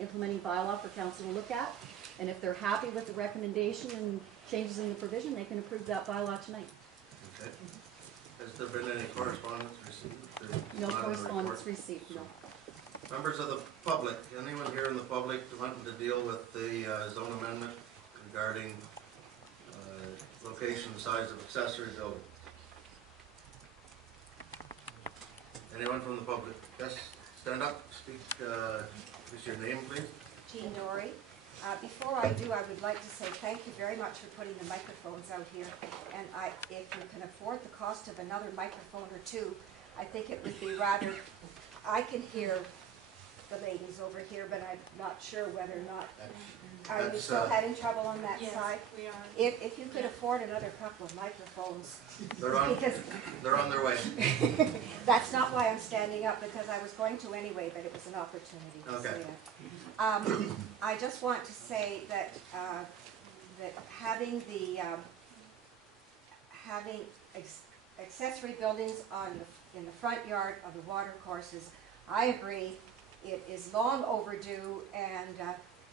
implementing bylaw for council to look at. And if they're happy with the recommendation and changes in the provision, they can approve that bylaw tonight. Okay. Has there been any correspondence received? No correspondence received, no. Members of the public, anyone here in the public wanting to deal with the zone amendment regarding location, size of accessory building? Anyone from the public? Yes, stand up, speak. What's your name, please? Jean Dory. Before I do, I would like to say thank you very much for putting the microphones out here. And if you can afford the cost of another microphone or two, I think it would be rather, I can hear the ladies over here, but I'm not sure whether or not, are you still having trouble on that side? Yes, we are. If you could afford another couple of microphones. They're on their way. That's not why I'm standing up, because I was going to anyway, but it was an opportunity to say that. I just want to say that that having accessory buildings in the front yard of the water courses, I agree, it is long overdue, and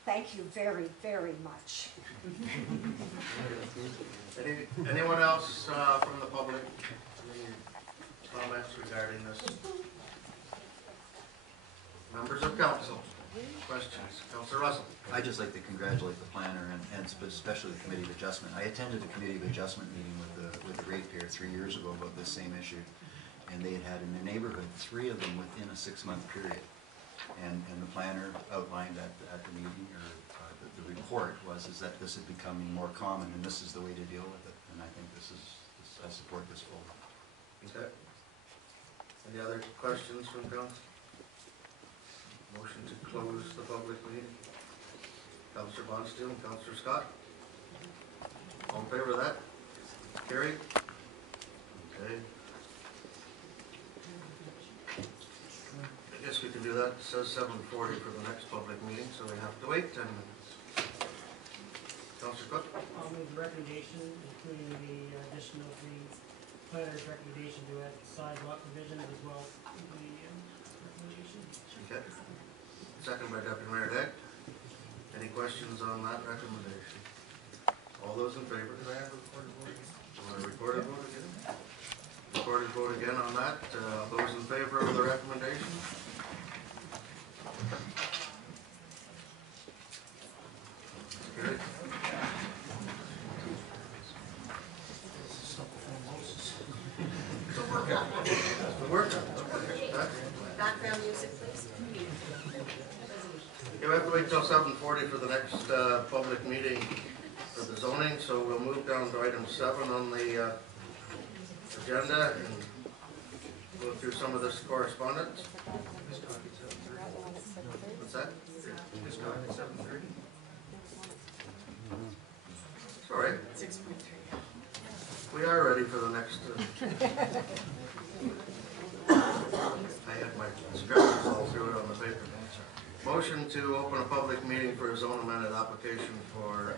thank you very, very much. Anyone else from the public? Any comments regarding this? Members of council, questions? Councillor Russell. I'd just like to congratulate the planner and especially the committee of adjustment. I attended a committee of adjustment meeting with the ratepayer 3 years ago about this same issue, and they had in their neighborhood 3 of them within a 6-month period. And the planner outlined at the meeting, or the report was, is that this is becoming more common, and this is the way to deal with it. And I think I support this fully. Okay. Any other questions from council? Motion to close the public meeting. Councillor Bonstein and Councillor Scott. All in favor of that? Carried. Okay. I guess we can do that. It says 7:40 for the next public meeting, so we have to wait 10 minutes. Councillor Cook? I'll move the recommendation, including the addition of the planner's recommendation to add sidewalk provisions as well as the recommendation. Okay. Second by Deputy Mayor Deck. Any questions on that recommendation? All those in favor? Can I have a recorded vote again? You want a recorded vote again? Recorded vote again on that. Those in favor of the recommendation? Good. It's a workout. It's a workout. Background music, please. Yeah, we have to wait till 7:40 for the next public meeting for the zoning, so we'll move down to item 7 on the agenda and go through some of this correspondence. What's that? It's 7:30. It's all right. 6.3. We are ready for the next. I had my instructions all through it on the paper. Motion to open a public meeting for a zone amended application for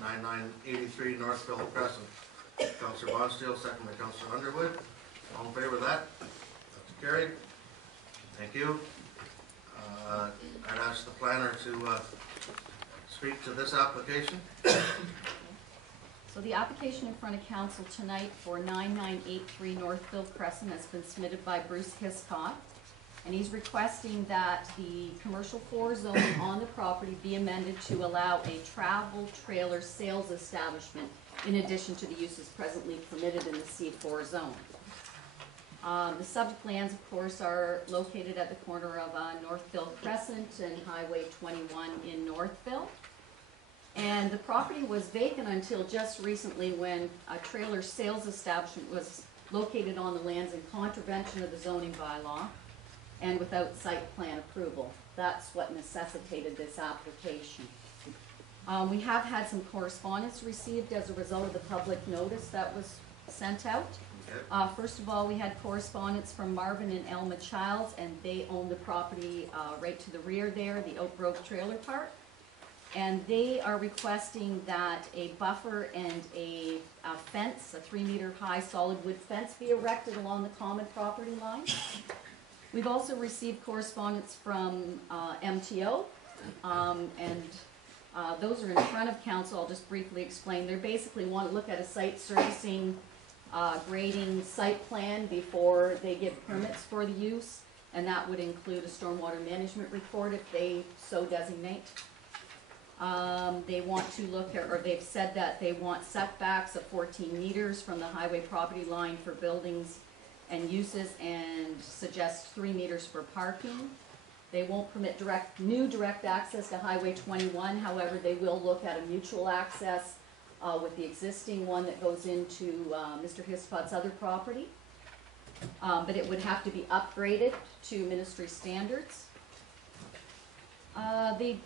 9983 Northville Crescent. Councillor Bonstein, second by Councillor Underwood. All in favor of that? That's carried. Thank you. I'd ask the planner to speak to this application. So the application in front of council tonight for 9983 Northville Crescent has been submitted by Bruce Hiscott, and he's requesting that the commercial 4 zone on the property be amended to allow a travel trailer sales establishment in addition to the uses presently permitted in the C4 zone. The subject lands, of course, are located at the corner of Northville Crescent and Highway 21 in Northville. And the property was vacant until just recently, when a trailer sales establishment was located on the lands in contravention of the zoning bylaw and without site plan approval. That's what necessitated this application. We have had some correspondence received as a result of the public notice that was sent out. First of all, we had correspondence from Marvin and Elma Childs, and they own the property right to the rear there, the Oak Grove Trailer Park. And they are requesting that a buffer and a fence, a 3-meter high solid wood fence, be erected along the common property line. We've also received correspondence from MTO, and those are in front of council. I'll just briefly explain. They basically want to look at a site servicing, grading site plan before they give permits for the use, and that would include a stormwater management report if they so designate. They want to look at, or they've said that they want setbacks of 14 meters from the highway property line for buildings and uses, and suggest 3 meters for parking. They won't permit new direct access to Highway 21, however, they will look at a mutual access with the existing one that goes into Mr. Hiscott's other property. But it would have to be upgraded to ministry standards. They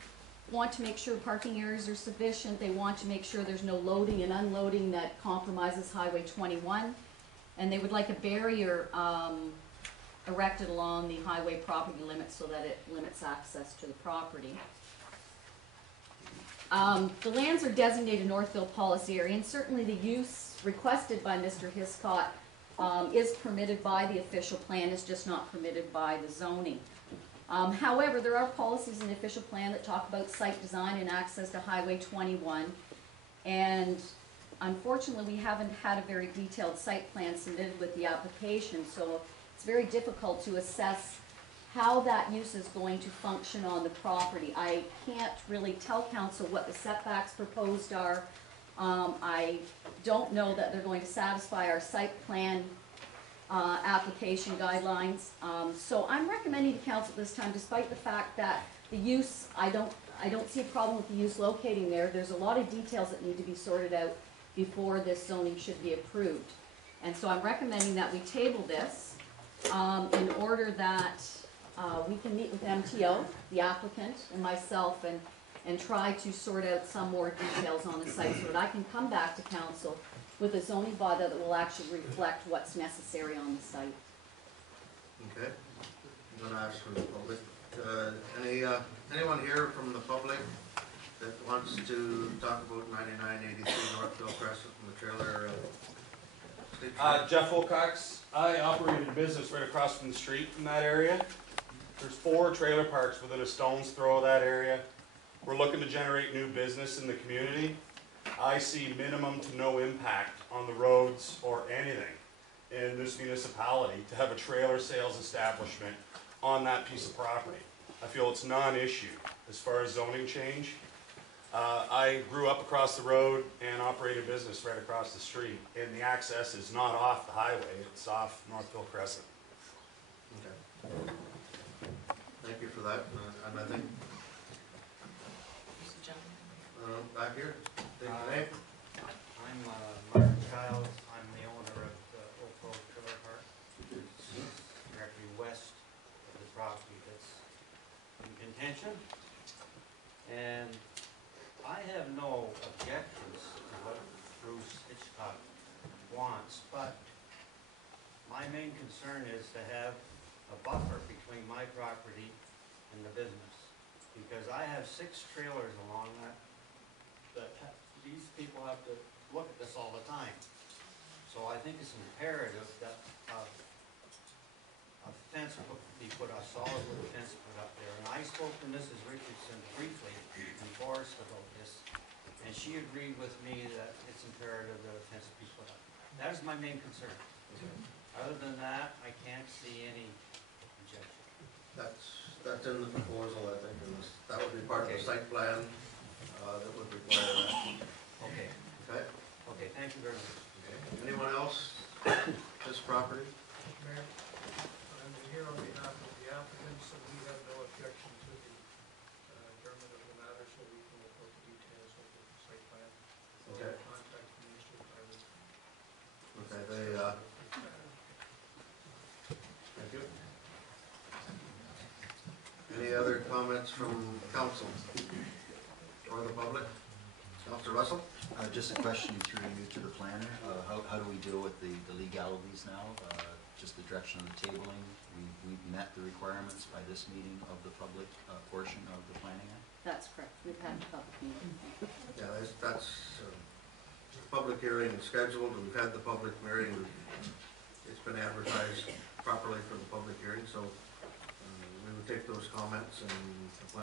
want to make sure parking areas are sufficient. They want to make sure there's no loading and unloading that compromises Highway 21. And they would like a barrier erected along the highway property limits so that it limits access to the property. The lands are designated Northville Policy Area, and certainly the use requested by Mr. Hiscott is permitted by the official plan, is just not permitted by the zoning. However, there are policies in the official plan that talk about site design and access to Highway 21, and unfortunately we haven't had a very detailed site plan submitted with the application, so it's very difficult to assess how that use is going to function on the property. I can't really tell council what the setbacks proposed are. I don't know that they're going to satisfy our site plan application guidelines. So I'm recommending to council this time, despite the fact that the use, I don't see a problem with the use locating there. There's a lot of details that need to be sorted out before this zoning should be approved. And so I'm recommending that we table this in order that we can meet with MTO, the applicant, and myself, and try to sort out some more details on the site so that I can come back to council with a zoning bylaw that will actually reflect what's necessary on the site. Okay, I'm gonna ask for the public, anyone here from the public that wants to talk about 9983 Northville Crescent and the trailer, state trailer? Jeff Wilcox. I operated a business right across from the street from that area. There's 4 trailer parks within a stone's throw of that area. We're looking to generate new business in the community. I see minimum to no impact on the roads or anything in this municipality to have a trailer sales establishment on that piece of property. I feel it's non-issue as far as zoning change. I grew up across the road and operate a business right across the street, and the access is not off the highway, it's off Northville Crescent. Okay. Thank you for that, and I think, back here, take the name. I'm Martin Childs. I'm the owner of Oak Grove Trailer Park. It's directly west of the property that's in contention. And I have no objections to what Bruce Hitchcock wants, but my main concern is to have a buffer between my property and the business. Because I have 6 trailers along that these people have to look at this all the time. So I think it's imperative that a fence be put, a solid wood fence put up there. And I spoke to Mrs. Richardson briefly in Forest about this, and she agreed with me that it's imperative that a fence be put up. That is my main concern. Other than that, I can't see any objection. That's in the proposal, I think, and that would be part of the site plan, that would require that. Okay. Okay? Okay, thank you very much. Okay. Anyone else? This property? Mayor, I'm here on behalf of the applicants, and we have no objection to the adjournment of the matter, so we can report the details of the site plan. Okay. Contact the minister if I was. Okay, thank you. Any other comments from council or the public? Councilor Russell? Just a question through you to the planner. How do we deal with the legalities now? Just the direction of the tabling. We've met the requirements by this meeting of the public portion of the Planning Act? That's correct. We've had a public meeting. Yeah, that's public hearing is scheduled, and we've had the public hearing. It's been advertised properly for the public hearing, so take those comments and